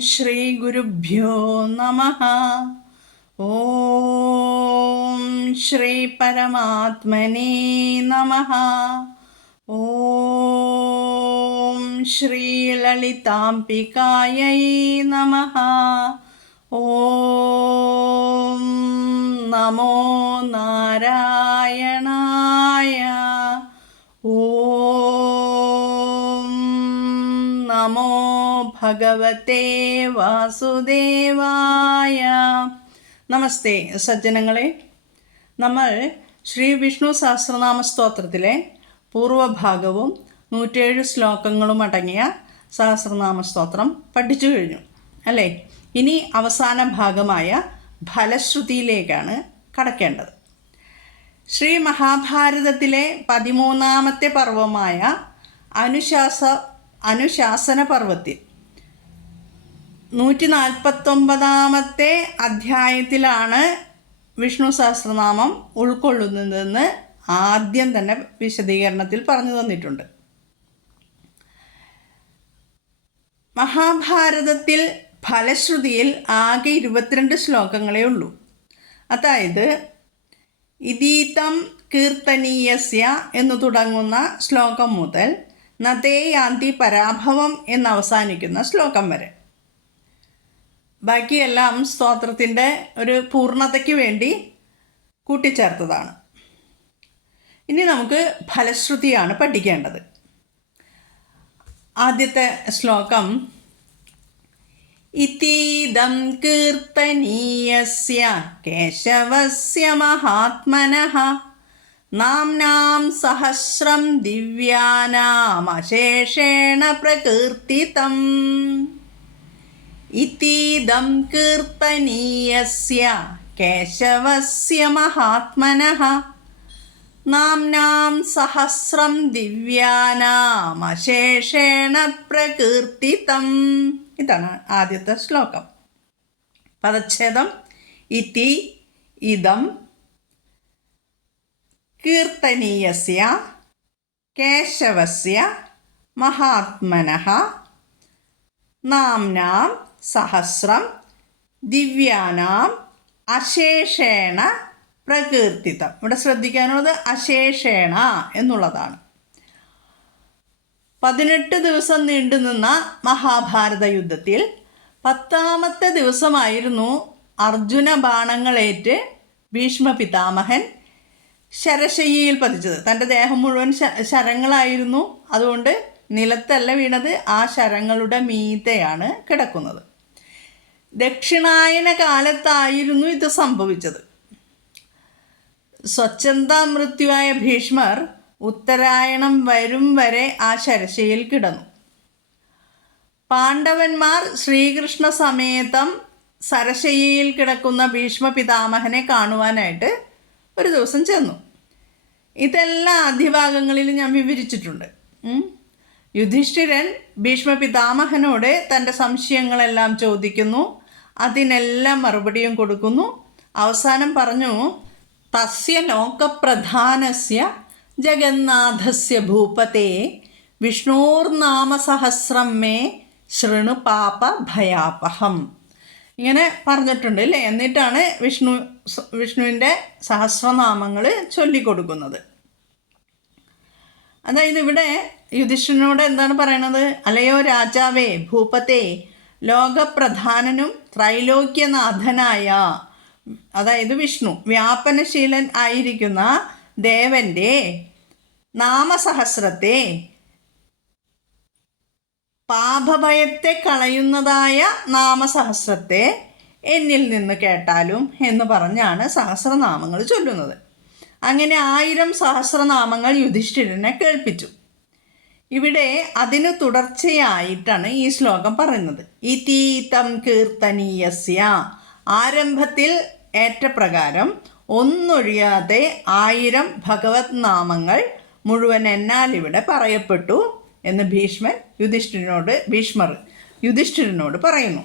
ശ്രീഗുരുഭ്യോ നമ ഓം ശ്രീ പരമാത്മനേ നമ. ഓം ശ്രീലളിതാംബികായൈ നമ. ഓം നമോ നാരായണായ നമോ ഭഗവത്തെ വാസുദേവായ നമസ്തേ സജ്ജനങ്ങളെ നമ്മൾ ശ്രീ വിഷ്ണു സഹസ്രനാമ സ്തോത്രത്തിലെ പൂർവഭാഗവും നൂറ്റേഴ് ശ്ലോകങ്ങളും അടങ്ങിയ സഹസ്രനാമ സ്തോത്രം പഠിച്ചു കഴിഞ്ഞു അല്ലേ? ഇനി അവസാന ഭാഗമായ ഫലശ്രുതിയിലേക്കാണ് കടക്കേണ്ടത്. ശ്രീ മഹാഭാരതത്തിലെ പതിമൂന്നാമത്തെ പർവമായ അനുശാസ അനുശാസന പർവത്തിൽ നൂറ്റി നാൽപ്പത്തൊമ്പതാമത്തെ അധ്യായത്തിലാണ് വിഷ്ണു സഹസ്രനാമം ഉൾക്കൊള്ളുന്നതെന്ന് ആദ്യം തന്നെ വിശദീകരണത്തിൽ പറഞ്ഞു തന്നിട്ടുണ്ട്. മഹാഭാരതത്തിൽ ഫലശ്രുതിയിൽ ആകെ ഇരുപത്തിരണ്ട് ശ്ലോകങ്ങളേ ഉള്ളൂ. അതായത് ഇതീതം കീർത്തനീയസ്യ എന്ന് തുടങ്ങുന്ന ശ്ലോകം മുതൽ നതേ യാന്തി പരാഭവം എന്നവസാനിക്കുന്ന ശ്ലോകം വരെ. ബാക്കിയെല്ലാം സ്തോത്രത്തിന്റെ ഒരു പൂർണതയ്ക്ക് വേണ്ടി കൂട്ടിച്ചേർത്തതാണ്. ഇനി നമുക്ക് ഫലശ്രുതിയാണ് പഠിക്കേണ്ടത്. ആദ്യത്തെ ശ്ലോകം ഇതീദം കീർത്തനീയസ്യ കേശവസ്യ മഹാത്മനഃ നാംനാം സഹസ്രം ദിവ്യാനാമശേഷേണ പ്രകീർത്തിതം. ഇതീദം കീർത്തനീയസ്യ കേശവസ്യ മഹാത്മനഃ. നാംനാം സഹസ്രം ദിവ്യാനാമശേഷേണ പ്രകീർത്തിതം. ഇതാണ് ആദ്യത്തെ ശ്ലോകം. പദച്ഛേദം ഇതി ഇതം കീർത്തനീയസ്യ കേശവസ്യ മഹാത്മനഃ നാംനാം സഹസ്രം ദിവ്യാനാം അശേഷേണ പ്രകീർത്തിതം. ഇവിടെ ശ്രദ്ധിക്കാനുള്ളത് അശേഷേണ എന്നുള്ളതാണ്. പതിനെട്ട് ദിവസം നീണ്ടുനിന്ന മഹാഭാരത യുദ്ധത്തിൽ പത്താമത്തെ ദിവസമായിരുന്നു അർജുന ബാണങ്ങളേറ്റ് ഭീഷ്മ പിതാമഹൻ ശരശയ്യയിൽ പതിച്ചത്. തന്റെ ദേഹം മുഴുവൻ ശരങ്ങളായിരുന്നു. അതുകൊണ്ട് നിലത്തല്ല വീണത് ആ ശരങ്ങളുടെ മീതെയാണ് കിടക്കുന്നത്. ദക്ഷിണായന കാലത്തായിരുന്നു ഇത് സംഭവിച്ചത്. സ്വച്ഛന്ത മൃത്യുവായ ഭീഷ്മർ ഉത്തരായണം വരും വരെ ആ ശരശയിൽ കിടന്നു. പാണ്ഡവന്മാർ ശ്രീകൃഷ്ണ സമേതം സരശയ്യയിൽ കിടക്കുന്ന ഭീഷ്മ പിതാമഹനെ കാണുവാനായിട്ട് ഒരു ദിവസം ചെന്നു. ഇതെല്ലാം ആദ്യഭാഗങ്ങളിൽ ഞാൻ വിവരിച്ചിട്ടുണ്ട്. യുധിഷ്ഠിരൻ ഭീഷ്മ പിതാമഹനോട് തന്റെ സംശയങ്ങളെല്ലാം ചോദിക്കുന്നു. അതിനെല്ലാം മറുപടിയും കൊടുക്കുന്നു. അവസാനം പറഞ്ഞു തസ്യ ലോകപ്രധാനസ്യ ജഗന്നാഥസ്യ ഭൂപത്തെ വിഷ്ണോർനാമസഹസ്രം മേ ശൃണു പാപ ഭയാപഹം. ഇങ്ങനെ പറഞ്ഞിട്ടുണ്ട് അല്ലേ എന്നിട്ടാണ് വിഷ്ണു വിഷ്ണുവിന്റെ സഹസ്രനാമങ്ങൾ ചൊല്ലിക്കൊടുക്കുന്നത്. അതായത് ഇവിടെ യുധിഷ്ഠനോട് എന്താണ് പറയണത്? അലയോ രാജാവേ ഭൂപത്തെ ലോകപ്രധാനനും ത്രൈലോക്യനാഥനായ അതായത് വിഷ്ണു വ്യാപനശീലൻ ആയിരിക്കുന്ന ദേവന്റെ നാമസഹസ്രത്തെ പാപഭയത്തെ കളയുന്നതായ നാമസഹസ്രത്തെ എന്നിൽ നിന്ന് കേട്ടാലും എന്ന് പറഞ്ഞാണ് സഹസ്രനാമങ്ങൾ ചൊല്ലുന്നത്. അങ്ങനെ ആയിരം സഹസ്രനാമങ്ങൾ യുധിഷ്ഠിരനെ കേൾപ്പിച്ചു. ഇവിടെ അതിന് തുടർച്ചയായിട്ടാണ് ഈ ശ്ലോകം പറയുന്നത്. ഇതീതം കീർത്തനീയസ്യ. ആരംഭത്തിൽ ഏറ്റപ്രകാരം ഒന്നൊഴിയാതെ ആയിരം ഭഗവത് നാമങ്ങൾ മുഴുവൻ എന്നാൽ ഇവിടെ പറയപ്പെട്ടു. എന്ന് ഭീഷ്മൻ യുധിഷ്ഠിരനോട് ഭീഷ്മർ യുധിഷ്ഠിരനോട് പറയുന്നു.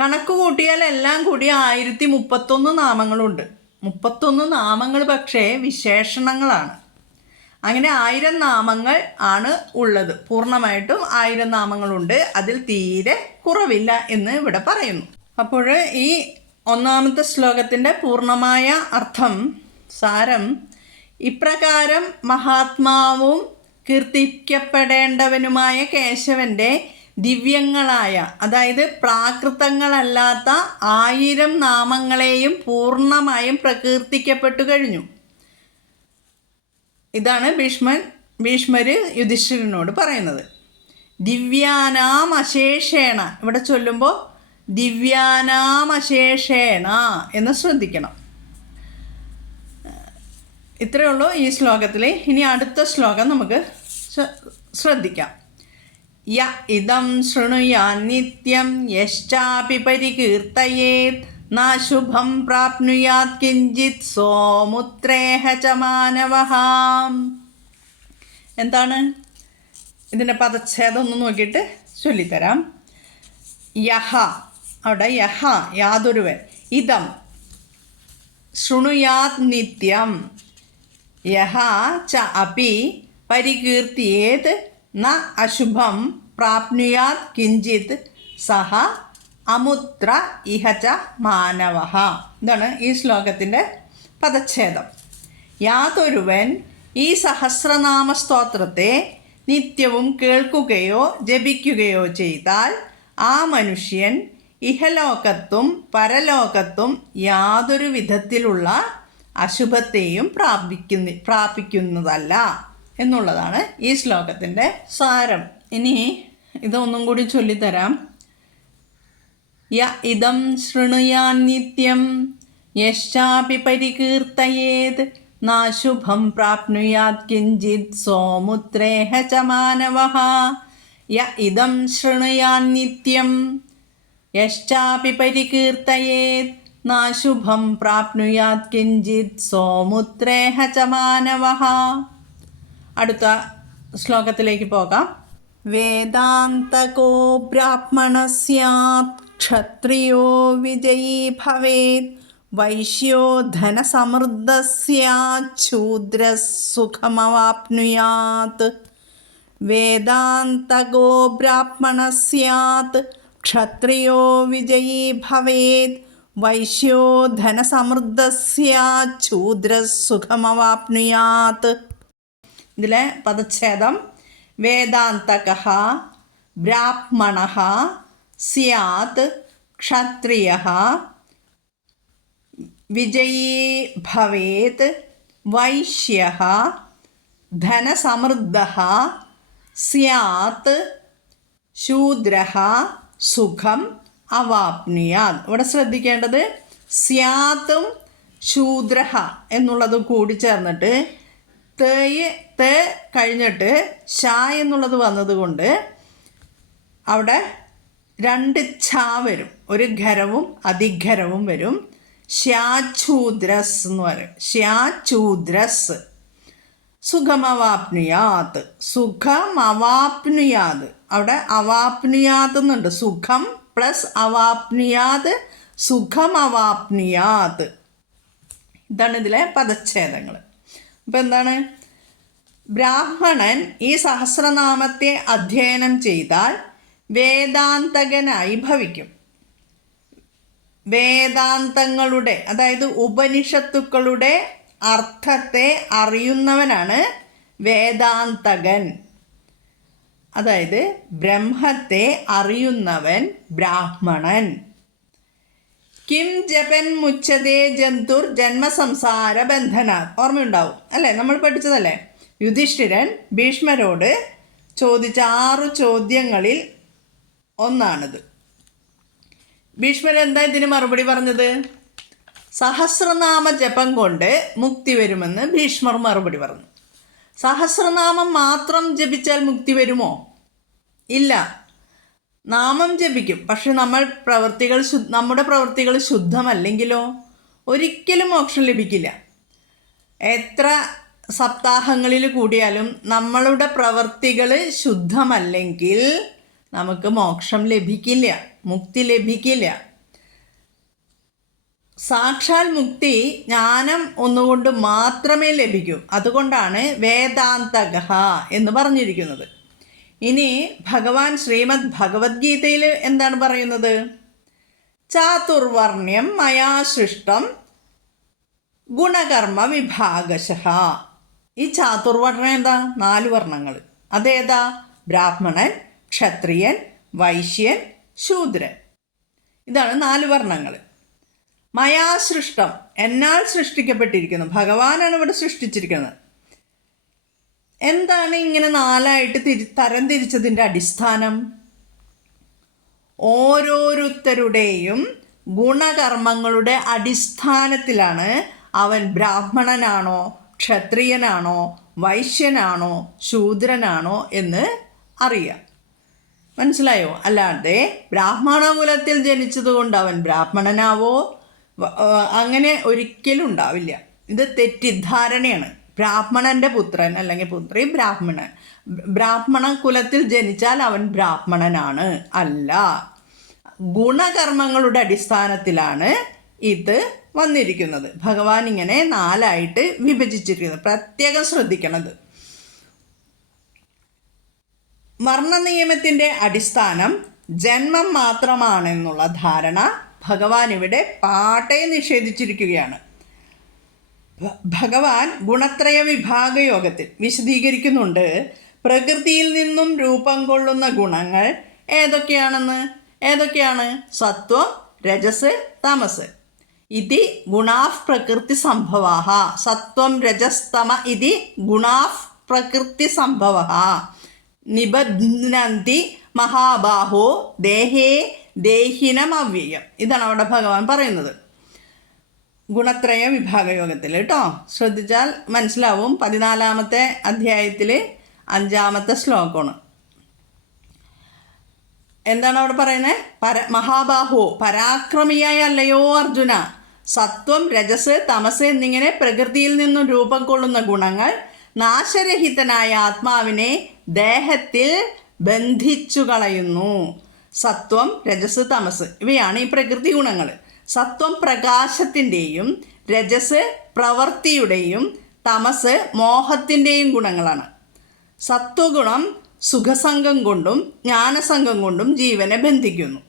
കണക്ക് കൂട്ടിയാൽ എല്ലാം കൂടി ആയിരത്തി മുപ്പത്തൊന്ന് നാമങ്ങളുണ്ട്. മുപ്പത്തൊന്ന് നാമങ്ങൾ പക്ഷേ വിശേഷണങ്ങളാണ്. അങ്ങനെ ആയിരം നാമങ്ങൾ ആണ് ഉള്ളത്. പൂർണമായിട്ടും ആയിരം നാമങ്ങളുണ്ട്. അതിൽ തീരെ കുറവില്ല എന്ന് ഇവിടെ പറയുന്നു. അപ്പോൾ ഈ ഒന്നാമത്തെ ശ്ലോകത്തിന്റെ പൂർണമായ അർത്ഥം സാരം ഇപ്രകാരം മഹാത്മാവും കീർത്തിക്കപ്പെടേണ്ടവനുമായ കേശവന്റെ ദിവ്യങ്ങളായ അതായത് പ്രാകൃതങ്ങളല്ലാത്ത ആയിരം നാമങ്ങളെയും പൂർണമായും പ്രകീർത്തിക്കപ്പെട്ടു കഴിഞ്ഞു. ഇതാണ് ഭീഷ്മൻ ഭീഷ്മര് യുധിഷ്ഠിരനോട് പറയുന്നത്. ദിവ്യാനാം അശേഷേണ ഇവിടെ ചൊല്ലുമ്പോൾ ദിവ്യാനാം അശേഷേണ എന്ന് ശ്രദ്ധിക്കണം. ഇത്രയേ ഉള്ളൂ ഈ ശ്ലോകത്തിൽ ഇനി അടുത്ത ശ്ലോകം നമുക്ക് ശ്രദ്ധിക്കാം. യ ഇതം ശൃണുയാൻ നിത്യം യശ്ചാപി പരികീർത്തയേത്. നാശുഭം പ്രാപ്നുയാത് കിഞ്ചിത് സോമുത്രേഹ ച മാനവഹാം. എന്താണ്? ഇതിന്റെ പദച്ഛേദം ഒന്ന് നോക്കിയിട്ട് ചൊല്ലിത്തരാം. യഹ അവിടെ യഹ യാതൊരുവൻ. ഇതം ശൃണുയാത് നിത്യം. യഹ പരികീർത്തിയേത് ന അശുഭം പ്രാപ്നുയാത് കിഞ്ചിത് സഹ അമുത്ര ഇഹച മാനവ ഇതാണ് ഈ ശ്ലോകത്തിന്റെ പദച്ഛേദം. യാതൊരുവൻ ഈ സഹസ്രനാമ സ്തോത്രത്തെ നിത്യവും കേൾക്കുകയോ ജപിക്കുകയോ ചെയ്താൽ ആ മനുഷ്യൻ ഇഹലോകത്തും പരലോകത്തും യാതൊരു വിധത്തിലുള്ള അശുഭത്തെയും പ്രാപിക്കുന്ന പ്രാപിക്കുന്നതല്ല എന്നുള്ളതാണ് ഈ ശ്ലോകത്തിന്റെ സാരം. ഇനി ഇതൊന്നും കൂടി ചൊല്ലിത്തരാം. യ ഇതം ശൃണുയാൻ നിത്യം യശ്ചാപി പരികീർത്തയേത് നാശുഭം പ്രാപ്നുയാത് കിഞ്ചിത് സോമുത്രേഹ ച മാനവഃ. യ ഇതം ശൃണുയാൻ നിത്യം യശ്ചാപി പരികീർത്തയേത് നാശുഭം പ്രാപ്നുയാത് കിഞ്ചിത് സോമുത്രേഹ ച മാനവഹ അടുത്ത ശ്ലോകത്തിലേക്ക് പോകാം. വേദാന്തകോ ബ്രാഹ്മണ സ്യാത് ക്ഷത്രിയോ വിജയീ ഭവേത് വൈശ്യോ ധനസമൃദ്ധ സ്യാച്ഛൂദ്ര സുഖമവാപ്നുയാത് വേദാന്തകോ ബ്രാഹ്മണ സ്യാത് ക്ഷത്രിയോ വിജയീ ഭവേത് വൈശ്യോ ധനസമൃദ്ധ സ്യാച്ഛൂദ്ര സുഖമവാപ്നുയാത് ഇതിലെ പദച്ഛേദം വേദാന്തക ബ്രാഹ്മണ സ്യാത് ക്ഷത്രിയ വിജയീ ഭവേത് വൈശ്യ ധനസമൃദ്ധ സ്യാത് ശൂദ്ര സുഖം അവാപ്നുയാത് ഇവിടെ ശ്രദ്ധിക്കേണ്ടത് സ്യാത്തും ശൂദ്രഹ എന്നുള്ളത് കൂടി ചേർന്നിട്ട് തേയ് തേ കഴിഞ്ഞിട്ട് ഷ എന്നുള്ളത് വന്നതുകൊണ്ട് അവിടെ രണ്ട് ഛ വരും. ഒരു ഖരവും അതിഘരവും വരും. ശ്യാചൂദ്രസ് എന്ന് പറയും. ശ്യാചൂദ്രസ് സുഖമവാപ്നുയാത് സുഖമവാപ്നുയാത് അവിടെ അവാപ്നിയാത് എന്നുണ്ട്. സുഖം പ്ലസ് അവാപ്നിയാത് സുഖമവാപ്നിയാത് ഇതാണ് ഇതിലെ പദച്ഛേദങ്ങൾ. അപ്പം എന്താണ്? ബ്രാഹ്മണൻ ഈ സഹസ്രനാമത്തെ അധ്യയനം ചെയ്താൽ വേദാന്തകനായി ഭവിക്കും. വേദാന്തങ്ങളുടെ അതായത് ഉപനിഷത്തുക്കളുടെ അർത്ഥത്തെ അറിയുന്നവനാണ് വേദാന്തകൻ. അതായത് ബ്രഹ്മത്തെ അറിയുന്നവൻ ബ്രാഹ്മണൻ. കിം ജപൻ മുച്ചതേ ജന്തുർ ജന്മസംസാര ബന്ധന ഓർമ്മയുണ്ടാവും അല്ലേ? നമ്മൾ പഠിച്ചതല്ലേ? യുധിഷ്ഠിരൻ ഭീഷ്മരോട് ചോദിച്ച ആറു ചോദ്യങ്ങളിൽ ഒന്നാണിത്. ഭീഷ്മർ എന്താ ഇതിന് മറുപടി പറഞ്ഞത്? സഹസ്രനാമ ജപം കൊണ്ട് മുക്തി വരുമെന്ന് ഭീഷ്മർ മറുപടി പറഞ്ഞു. സഹസ്രനാമം മാത്രം ജപിച്ചാൽ മുക്തി വരുമോ? ഇല്ല. നാമം ജപിക്കും. പക്ഷെ നമ്മൾ പ്രവൃത്തികൾ നമ്മുടെ പ്രവൃത്തികൾ ശുദ്ധമല്ലെങ്കിലോ ഒരിക്കലും മോക്ഷം ലഭിക്കില്ല. എത്ര സപ്താഹങ്ങളിൽ കൂടിയാലും നമ്മളുടെ പ്രവൃത്തികൾ ശുദ്ധമല്ലെങ്കിൽ നമുക്ക് മോക്ഷം ലഭിക്കില്ല മുക്തി ലഭിക്കില്ല. സാക്ഷാൽ മുക്തി ജ്ഞാനം ഒന്നുകൊണ്ട് മാത്രമേ ലഭിക്കൂ. അതുകൊണ്ടാണ് വേദാന്തഗഹ എന്ന് പറഞ്ഞിരിക്കുന്നത്. ഇനി ഭഗവാൻ ശ്രീമദ് ഭഗവത്ഗീതയിൽ എന്താണ് പറയുന്നത്? ചാതുർവർണ്യം മയാ സൃഷ്ടം ഗുണകർമ്മ വിഭാഗശ ഈ ചാതുർവർണം എന്താ? നാല് വർണങ്ങൾ. അതേതാ? ബ്രാഹ്മണൻ ക്ഷത്രിയൻ വൈശ്യൻ ശൂദ്രൻ. ഇതാണ് നാല് വർണങ്ങൾ. മയാ സൃഷ്ടം എന്നാൽ സൃഷ്ടിക്കപ്പെട്ടിരിക്കുന്നു. ഭഗവാനാണ് ഇവിടെ സൃഷ്ടിച്ചിരിക്കുന്നത്. എന്താണ് ഇങ്ങനെ നാലായിട്ട് തിരി തരം തിരിച്ചതിന്റെ അടിസ്ഥാനം? ഓരോരുത്തരുടെയും ഗുണകർമ്മങ്ങളുടെ അടിസ്ഥാനത്തിലാണ് അവൻ ബ്രാഹ്മണനാണോ ക്ഷത്രിയനാണോ വൈശ്യനാണോ ശൂദ്രനാണോ എന്ന് അറിയാം മനസ്സിലായോ? അല്ലാതെ ബ്രാഹ്മണ കുലത്തിൽ ജനിച്ചതുകൊണ്ട് അവൻ ബ്രാഹ്മണനാവോ അങ്ങനെ ഒരിക്കലും ഉണ്ടാവില്ല. ഇത് തെറ്റിദ്ധാരണയാണ്. ബ്രാഹ്മണന്റെ പുത്രൻ അല്ലെങ്കിൽ പുത്രി ബ്രാഹ്മണൻ. ബ്രാഹ്മണ കുലത്തിൽ ജനിച്ചാൽ അവൻ ബ്രാഹ്മണനാണ് അല്ല. ഗുണകർമ്മങ്ങളുടെ അടിസ്ഥാനത്തിലാണ് ഇത് വന്നിരിക്കുന്നത്. ഭഗവാൻ ഇങ്ങനെ നാലായിട്ട് വിഭജിച്ചിരിക്കുന്നത് പ്രത്യേകം ശ്രദ്ധിക്കണത്. വർണനിയമത്തിന്റെ അടിസ്ഥാനം ജന്മം മാത്രമാണെന്നുള്ള ധാരണ ഭഗവാൻ ഇവിടെ പാട്ടയെ നിഷേധിച്ചിരിക്കുകയാണ്. ഭഗവാൻ ഗുണത്രയ വിഭാഗ യോഗത്തിൽ വിശദീകരിക്കുന്നുണ്ട്. പ്രകൃതിയിൽ നിന്നും രൂപം കൊള്ളുന്ന ഗുണങ്ങൾ ഏതൊക്കെയാണെന്ന്? ഏതൊക്കെയാണ്? സത്വം രജസ് തമസ്. ഇതി ഗുണാഫ് പ്രകൃതി സംഭവാഹ. സത്വം രജസ്തമ ഇതി ഗുണാഫ് പ്രകൃതി സംഭവ നിബന്ധന്തി മഹാബാഹോ ദേഹേ ദേഹിനമവ്യയം. ഇതാണ് അവിടെ ഭഗവാൻ പറയുന്നത്. ഗുണത്രയ വിഭാഗ യോഗത്തിൽ കേട്ടോ. ശ്രദ്ധിച്ചാൽ മനസ്സിലാവും. പതിനാലാമത്തെ അധ്യായത്തിൽ അഞ്ചാമത്തെ ശ്ലോകമാണ്. എന്താണ് അവിടെ പറയുന്നത് പര മഹാബാഹു പരാക്രമിയായ അല്ലയോ അർജുന? സത്വം രജസ് തമസ് എന്നിങ്ങനെ പ്രകൃതിയിൽ നിന്നും രൂപം കൊള്ളുന്ന ഗുണങ്ങൾ നാശരഹിതനായ ആത്മാവിനെ ദേഹത്തിൽ ബന്ധിച്ചു കളയുന്നു സത്വം രജസ് തമസ്. ഇവയാണ് ഈ പ്രകൃതി ഗുണങ്ങൾ. സത്വം പ്രകാശത്തിന്റെയും രജസ് പ്രവൃത്തിയുടെയും തമസ് മോഹത്തിന്റെയും ഗുണങ്ങളാണ്. സത്വഗുണം സുഖസംഗം കൊണ്ടും ജ്ഞാനസംഗം കൊണ്ടും ജീവനെ ബന്ധിക്കുന്നു.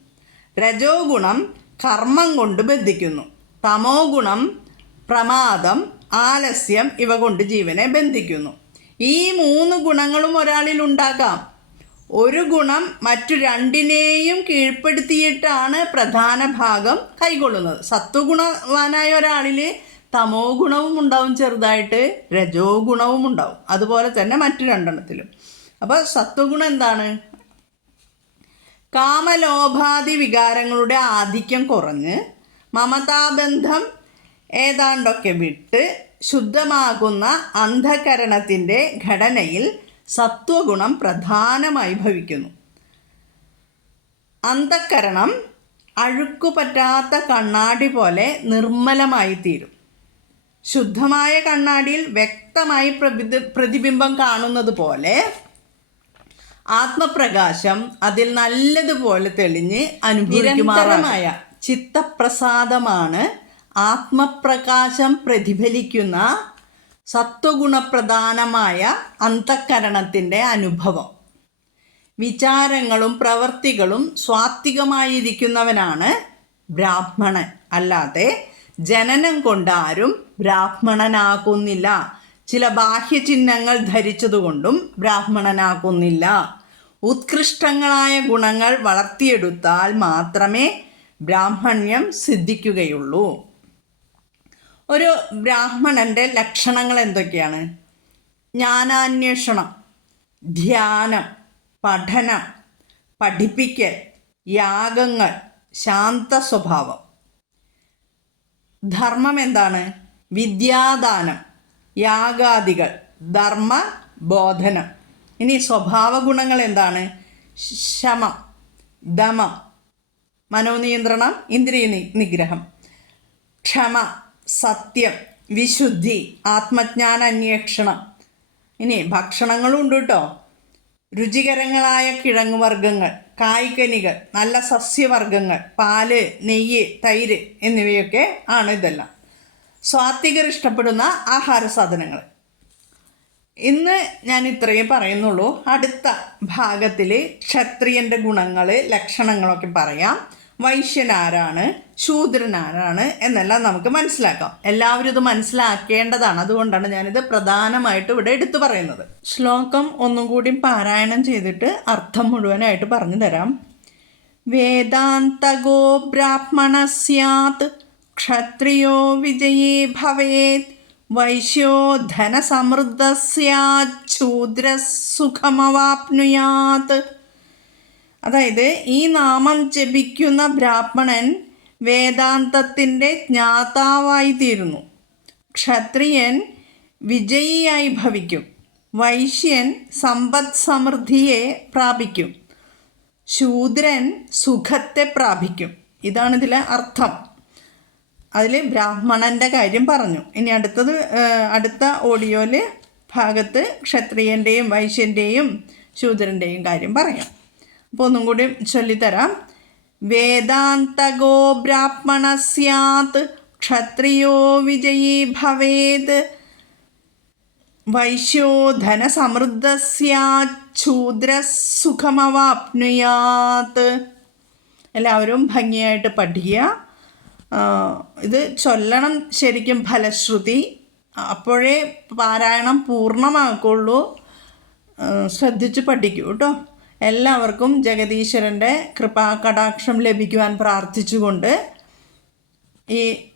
രജോ ഗുണം കർമ്മം കൊണ്ട് ബന്ധിക്കുന്നു. തമോ ഗുണം പ്രമാദം ആലസ്യം ഇവ കൊണ്ട് ജീവനെ ബന്ധിക്കുന്നു. ഈ മൂന്ന് ഗുണങ്ങളും ഒരാളിൽ ഉണ്ടാക്കാം. ഒരു ഗുണം മറ്റു രണ്ടിനെയും കീഴ്പ്പെടുത്തിയിട്ടാണ് പ്രധാന ഭാഗം കൈകൊള്ളുന്നത്. സത്വഗുണവാനായ ഒരാളിൽ തമോ ഗുണവും ഉണ്ടാവും ചെറുതായിട്ട് രജോ ഗുണവും ഉണ്ടാവും. അതുപോലെ തന്നെ മറ്റു രണ്ടെണ്ണത്തിലും. അപ്പോൾ സത്വഗുണം എന്താണ്? കാമലോഭാദി വികാരങ്ങളുടെ ആധിക്യം കുറഞ്ഞ് മമതാബന്ധം ഏതാണ്ടൊക്കെ വിട്ട് ശുദ്ധമാകുന്ന അന്ധകരണത്തിന്റെ ഘടനയിൽ സത്വഗുണം പ്രധാനമായി ഭവിക്കുന്നു. അന്ധക്കരണം അഴുക്കുപറ്റാത്ത കണ്ണാടി പോലെ നിർമ്മലമായി തീരും. ശുദ്ധമായ കണ്ണാടിയിൽ വ്യക്തമായി പ്രതി പ്രതിബിംബം കാണുന്നത് പോലെ ആത്മപ്രകാശം അതിൽ നല്ലതുപോലെ തെളിഞ്ഞ് അനുഭവിക്കുമാറമായ ചിത്തപ്രസാദമാണ് ആത്മപ്രകാശം പ്രതിഫലിക്കുന്ന സത്വഗുണപ്രധാനമായ അന്ധക്കരണത്തിന്റെ അനുഭവം. വിചാരങ്ങളും പ്രവൃത്തികളും സ്വാത്വികമായിരിക്കുന്നവനാണ് ബ്രാഹ്മണൻ. അല്ലാതെ ജനനം കൊണ്ടാരും ബ്രാഹ്മണനാകുന്നില്ല. ചില ബാഹ്യചിഹ്നങ്ങൾ ധരിച്ചതുകൊണ്ടും ബ്രാഹ്മണനാകുന്നില്ല. ഉത്കൃഷ്ടങ്ങളായ ഗുണങ്ങൾ വളർത്തിയെടുത്താൽ മാത്രമേ ബ്രാഹ്മണ്യം സിദ്ധിക്കുകയുള്ളൂ. ഒരു ബ്രാഹ്മണന്റെ ലക്ഷണങ്ങൾ എന്തൊക്കെയാണ്? ജ്ഞാനാന്വേഷണം ധ്യാനം പഠനം പഠിപ്പിക്കൽ യാഗങ്ങൾ ശാന്ത സ്വഭാവം. ധർമ്മം എന്താണ്? വിദ്യാദാനം യാഗാദികൾ ധർമ്മ ബോധനം. ഇനി സ്വഭാവ ഗുണങ്ങൾ എന്താണ്? ശമം ദമം മനോനിയന്ത്രണം ഇന്ദ്രിയ നിഗ്രഹം. ക്ഷമ സത്യം വിശുദ്ധി ആത്മജ്ഞാന അന്വേഷണം ഇനി ഭക്ഷണങ്ങളും ഉണ്ട് കേട്ടോ രുചികരങ്ങളായ കിഴങ്ങുവർഗങ്ങൾ കായ്കനികൾ നല്ല സസ്യവർഗങ്ങൾ പാൽ നെയ്യ് തൈര് എന്നിവയൊക്കെ ആണ് ഇതെല്ലാം. സ്വാത്വികർ ഇഷ്ടപ്പെടുന്ന ആഹാര സാധനങ്ങൾ. ഇന്ന് ഞാൻ ഇത്രയേ പറയുന്നുള്ളൂ. അടുത്ത ഭാഗത്തിൽ ക്ഷത്രിയന്റെ ഗുണങ്ങൾ ലക്ഷണങ്ങളൊക്കെ പറയാം. ശൂദ്രൻ ആരാണ് എന്നെല്ലാം നമുക്ക് മനസ്സിലാക്കാം. എല്ലാവരും ഇത് മനസ്സിലാക്കേണ്ടതാണ്. അതുകൊണ്ടാണ് ഞാനിത് പ്രധാനമായിട്ട് ഇവിടെ എടുത്തു പറയുന്നത്. ശ്ലോകം ഒന്നും കൂടി പാരായണം ചെയ്തിട്ട് അർത്ഥം മുഴുവനായിട്ട് പറഞ്ഞു തരാം. വേദാന്തഗോ ബ്രാഹ്മണ സ്യാത് ക്ഷത്രിയോ വിജയേ ഭവേത് വൈശ്യോ ധനസമൃദ്ധ സ്യാത് സുഖമവാപ്നുയാത് അതായത് ഈ നാമം ജപിക്കുന്ന ബ്രാഹ്മണൻ വേദാന്തത്തിന്റെ ജ്ഞാതാവായി തീരുന്നു ക്ഷത്രിയൻ വിജയിയായി ഭവിക്കും. വൈശ്യൻ സമ്പദ് സമൃദ്ധിയെ പ്രാപിക്കും. ശൂദ്രൻ സുഖത്തെ പ്രാപിക്കും. ഇതാണ് ഇതിലെ അർത്ഥം. അതിൽ ബ്രാഹ്മണന്റെ കാര്യം പറഞ്ഞു. ഇനി അടുത്തത് അടുത്ത ഓഡിയോയിൽ ഭാഗത്ത് ക്ഷത്രിയന്റെയും വൈശ്യന്റെയും ശൂദ്രന്റെയും കാര്യം പറയാം. അപ്പോൾ ഒന്നും കൂടി ചൊല്ലിത്തരാം. വേദാന്തഗോ ബ്രാഹ്മണ സ്യാത് ക്ഷത്രിയോ വിജയീ ഭവേത്. വൈശ്യോ ധനസമൃദ്ധ സൂദ്രസുഖമവാപ്നുയാത് എല്ലാവരും ഭംഗിയായിട്ട് പഠിക്കുക. ഇത് ചൊല്ലണം ശരിക്കും ഫലശ്രുതി. അപ്പോഴേ പാരായണം പൂർണമാക്കുള്ളൂ. ശ്രദ്ധിച്ച് പഠിക്കൂ കേട്ടോ. എല്ലാവർക്കും ജഗദീശ്വരന്റെ കൃപാകടാക്ഷം ലഭിക്കുവാൻ പ്രാർത്ഥിച്ചുകൊണ്ട് ഈ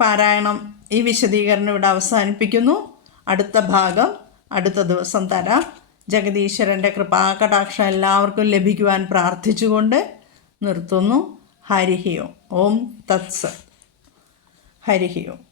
പാരായണം ഈ വിശദീകരണം ഇവിടെ അവസാനിപ്പിക്കുന്നു. അടുത്ത ഭാഗം അടുത്ത ദിവസം തരാം. ജഗദീശ്വരന്റെ കൃപാകടാക്ഷം എല്ലാവർക്കും ലഭിക്കുവാൻ പ്രാർത്ഥിച്ചുകൊണ്ട് നിർത്തുന്നു. ഹരിഹിയോ ഓം തത്സ. ഹരിഹി ഓം.